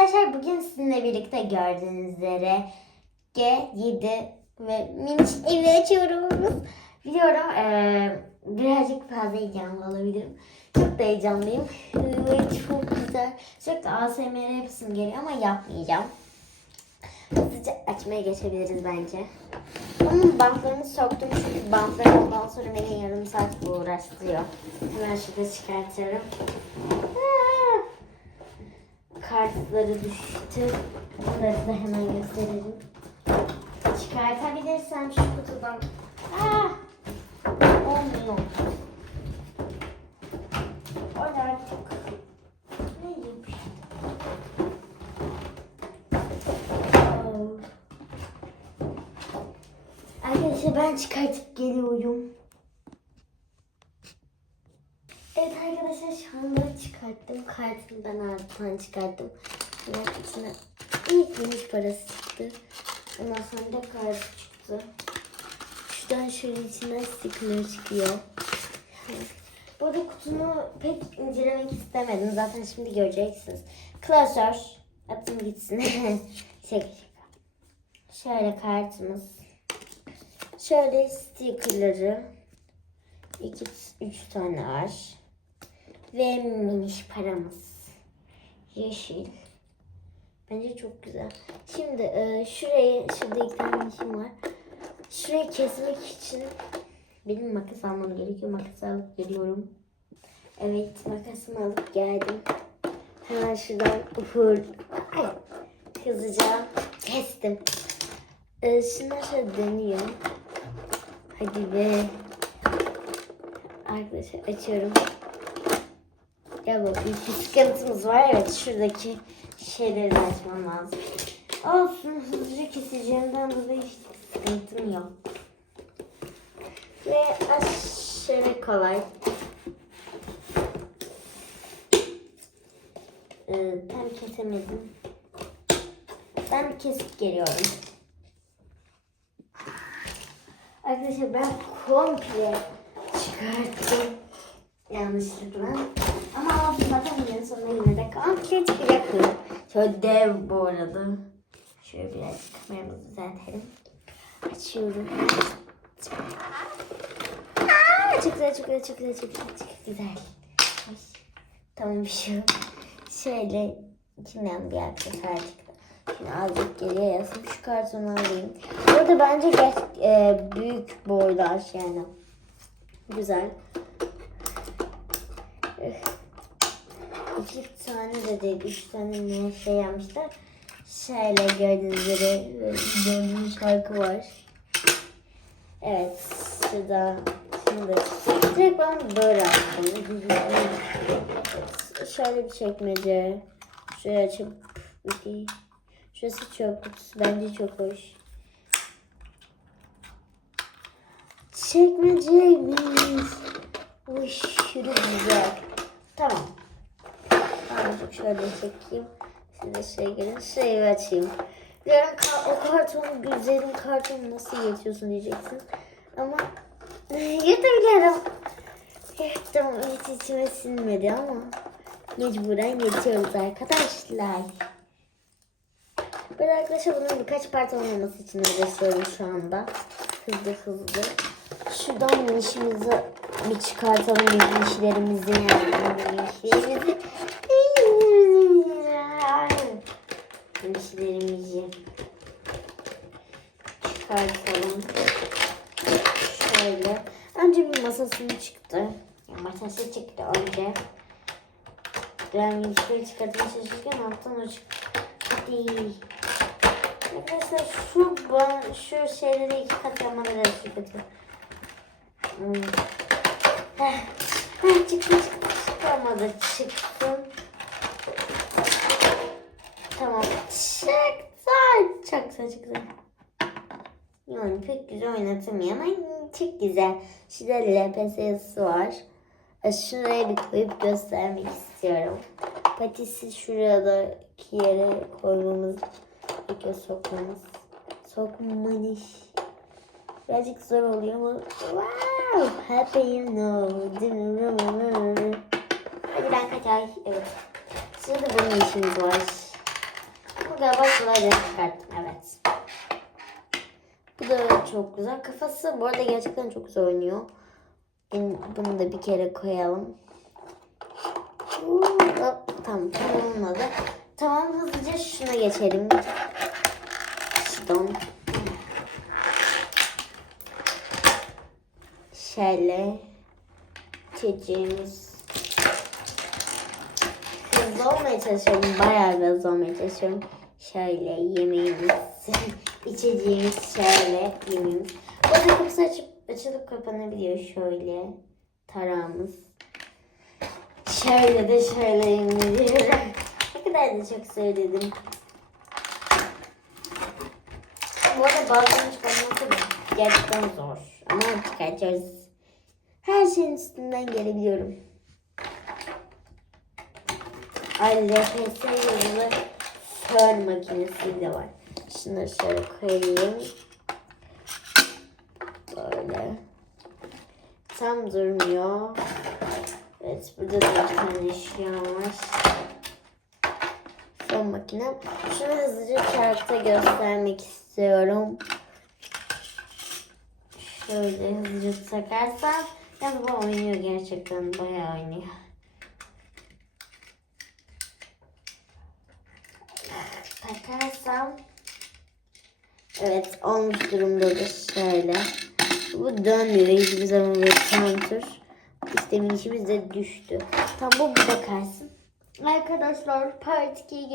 Arkadaşlar bugün sizinle birlikte gördüğünüz üzere G7 ve miniş evi açıyoruz. Biliyorum eee, birazcık fazla heyecanlı olabilirim. Çok da heyecanlıyım. Çok güzel. Sürekli ASMR yapısım geliyor ama yapmayacağım. Hızlıca açmaya geçebiliriz bence. Onun bantlarını soktum çünkü bantlar ondan sonra beni yarım saat uğraştırıyor. Hemen şurada çıkartıyorum. Kartları düştü. Onları da hemen gösterelim. Çıkartabilirsem şu kutudan. Aa! Olmuyor. Orada artık. Arkadaşlar ben çıkartıp geliyorum. Evet arkadaşlar şu anda çıkarttım. Kartımdan altından çıkarttım. Bunun içine ilk gümüş parası çıktı. Ondan sonra da kart çıktı. Şuradan şöyle içinden sticker çıkıyor. Burada kutunu pek incelemek istemedim. Zaten şimdi göreceksiniz. Klasör. Atın gitsin. Şaka. Şöyle kartımız. Şöyle stickerları. İki, üç tane var. Ve miniş paramız. Yeşil. Bence çok güzel. Şimdi e, şurayı, şurada iki minişim var. Şurayı kesmek için benim makas almam gerekiyor. Makas alıp geliyorum. Evet makasımı alıp geldim. Hemen şuradan ufur. Hızlıca kestim. Ee, şunlar şöyle dönüyor. Hadi be. Arkadaşlar açıyorum. Gel bakayım. Bir sıkıntımız var. Evet şuradaki şeyleri açmam lazım. Olsun hızlıca keseceğimden dolayı hiç sıkıntım yok. Ve aşırı kolay. Ee, tam kesemedim. Ben kesip geliyorum. Arkadaşlar ben komple çıkarttım. Yanlışlıkla. Ama zaten videonun sonunda yine de komple çıkacak mı? Şöyle dev bu arada. Şöyle birazcık kameramızı düzeltelim. Açıyorum. Aa, çok güzel, çok güzel, çok güzel, çok güzel, çok güzel. Tamam bir şey. Şöyle içinden bir aksesuar çıktı. Şimdi azıcık geriye yazdım. Şu kartonu alayım. Burada bence geç, e, büyük boylar yani. Güzel. İki tane de değil, üç tane ne şey yapmışlar. Şöyle gördüğünüz üzere döndüğüm şarkı var. Evet, şurada şimdi direkt ben böyle açtım. Şöyle bir çekmece. Şuraya açıp bir Şurası çöp kutusu. Bence çok hoş. Çekmeceymiş. Aşırı güzel. Tamam. Şöyle çekeyim. Size şey gelin. Şeyi açayım. Yarın ka- o kartonu, güzelim kartonu nasıl yetiyorsun diyeceksin. Ama yetebilirim. Evet tamam hiç içime sinmedi ama mecburen yetiyoruz arkadaşlar. Böyle arkadaşlar bunun birkaç parça olmaması için uğraşıyorum şu anda. Hızlı hızlı. Şuradan minişimizi bir çıkartalım minişlerimizi yani. Minişlerimizi. Minişlerimizi çıkartalım. Şöyle. Önce bir masasını çıktı. Yani masası çıktı önce. Ben minişleri çıkartmaya çalışırken alttan o çıktı. Arkadaşlar şu bana şu şeyleri iki kat yapmam biraz kötü. Hmm. Heh. Heh, çıktı çıktı çıkamadı çıktı. Tamam çıktı. Çıktı çıktı. Yani pek güzel oynatamıyor ama çok güzel. Şurada LPS yazısı var. E, Şuraya bir koyup göstermek istiyorum. Patisi şuradaki yere koymamız gerekiyor sokmamız. Sokmanış. Birazcık zor oluyor ama wow, happy you know. Hadi ben kaçar. Evet. Şimdi bunun işimiz var. Galiba kolayca çıkarttım. Evet. Bu da çok güzel. Kafası bu arada gerçekten çok güzel oynuyor. Bunu da bir kere koyalım. Tamam tamam olmadı. Tamam hızlıca şuna geçelim. Şuradan. Şöyle çiçeğimiz hızlı olmaya çalışıyorum. Bayağı hızlı olmaya çalışıyorum. Şöyle yemeğimiz, içeceğimiz şöyle yemeğimiz. Bu arada kapısı açıp, açılıp kapanabiliyor şöyle. Tarağımız. Şöyle de şöyle indiriyorum. Ne kadar da çok söyledim. Bu arada bazen çıkartması gerçekten zor. Ama çıkartacağız. Her şeyin üstünden gelebiliyorum. Ay LPS yazılı fön makinesi de var. Şunları şöyle koyayım. Böyle. Tam durmuyor. Evet burada da bir tane eşya var. Fön makine. Şunu hızlıca çarkta göstermek istiyorum. Şöyle hızlıca takarsam. Ya bu oynuyor gerçekten bayağı oynuyor. Takarsam Evet olmuş durumdadır şöyle. Bu dönmüyor hiçbir zaman böyle kontür. İstemin işimiz de düştü. Tam bu bakarsın. Arkadaşlar part 2'ye